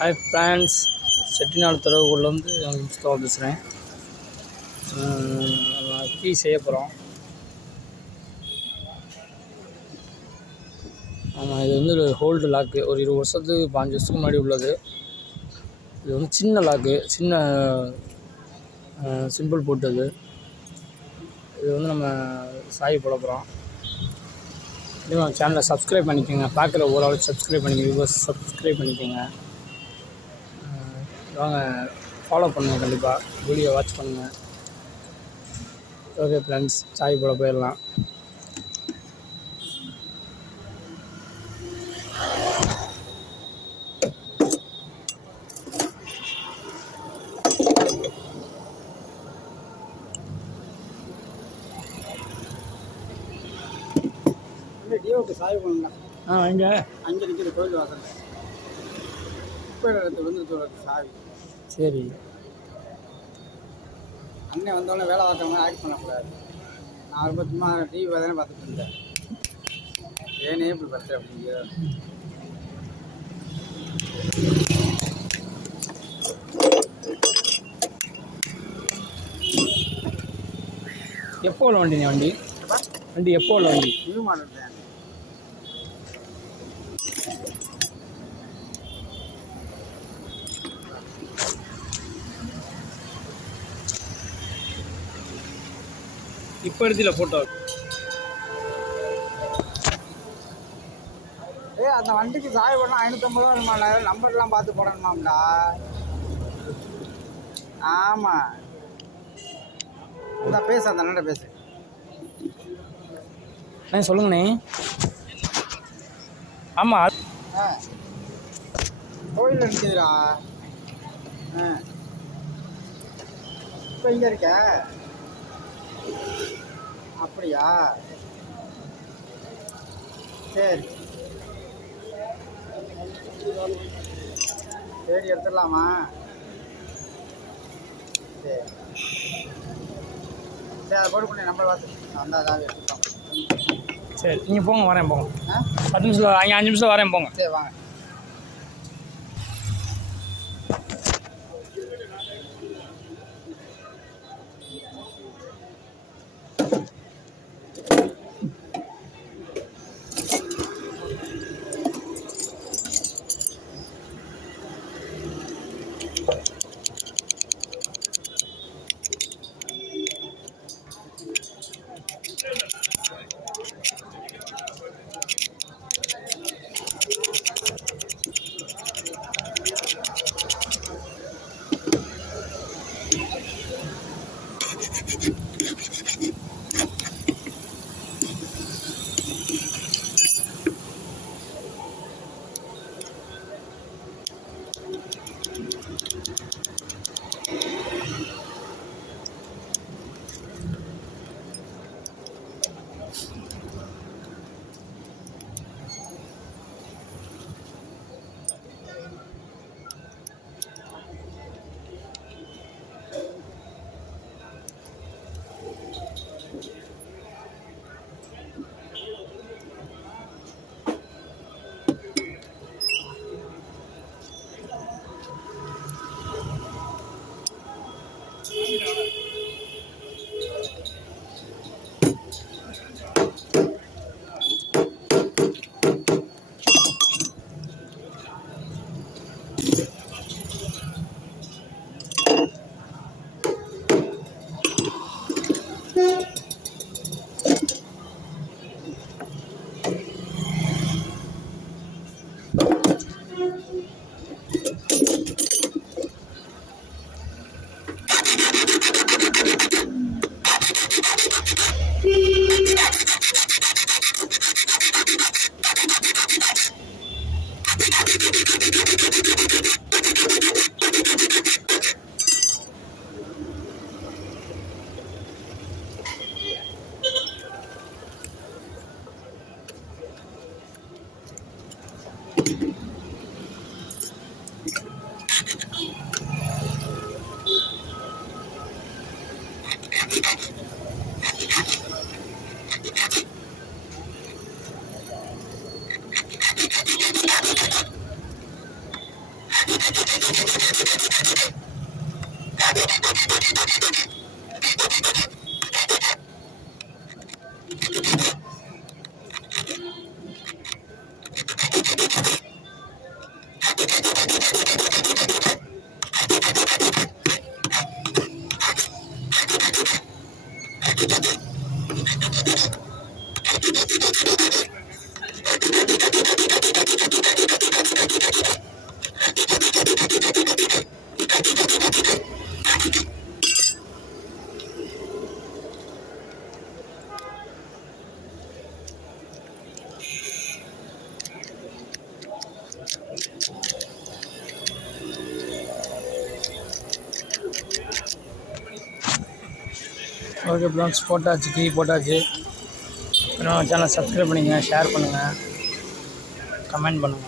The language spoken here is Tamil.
ஹாய் ஃப்ரெண்ட்ஸ், செட்டிநாடு தெருவுக்குள்ளேருந்து முஸ்தபா பேசுகிறேன். டீ செய்ய போகிறோம். ஆமாம், இது வந்து ஹோல்டு லாக்கு. ஒரு 20 வருஷத்துக்கு 5 வருஷத்துக்கு முன்னாடி உள்ளது. இது வந்து சின்ன லாக்கு, சின்ன சிம்பிள் போட்டது. இது வந்து நம்ம சாய் போட போகிறோம். இன்னும் சேனலை சப்ஸ்கிரைப் பண்ணிக்கோங்க. பார்க்குற ஓரளவுக்கு சப்ஸ்கிரைப் பண்ணிக்கோங்க. சப்ஸ்கிரைப் பண்ணிக்கோங்க. வாங்க, ஃபாலோ பண்ணுங்கள். கண்டிப்பாக வீடியோ வாட்ச் பண்ணுங்கள். ஓகே ஃப்ரெண்ட்ஸ், சாய் போட போயிடலாம். டியோக்கு சாய் பண்ணுங்க. இங்கே அங்கே நிற்கிற கோயில் வாசல் இப்போ வந்து சாய். சரி, அண்ணன் வந்தோடனே வேலை பார்த்தவங்க ஆக்ட் பண்ணக்கூடாது. நான் ரொம்ப சும்மா டிவி தானே பார்த்துட்டு இருந்தேன். ஏனே இப்படி பத்து அப்படிங்கிற எப்போ உள்ள வண்டி? வண்டி எப்போ உள்ள வண்டி? நியூ மாடல் தான். இப்போ எடுத்துல ஃபோட்டோ. அந்த வண்டிக்கு சாய் பண்ணால் 550 ரூபா நம்பர்லாம் பார்த்து போடணுமாம்டா. ஆமாம், இந்த பேசு, அந்த அண்ணன் பேசு. சொல்லுங்கண்ணே. ஆமாம், கோயில் நிற்கிதுடா. இப்போ இங்கே இருக்க? அப்படியா? சரி சரி, எடுத்துடலாமா? சரி சரி, அதை போட்டு பண்ணி நம்பர் பார்த்து அந்த அதாவது எடுத்துக்கலாம். சரி, நீங்கள் போங்க, வரேன். போங்க, 10 நிமிஷத்தில், அங்கே 5 நிமிஷம் வரேன். போங்க. சரி, வாங்க. ஓகே ஃப்ரெண்ட்ஸ், போட்டாச்சு, கீ போட்டாச்சு. இன்னும் சேனலை சப்ஸ்கிரைப் பண்ணிக்கங்க, ஷேர் பண்ணுங்கள், கமெண்ட் பண்ணுங்கள்.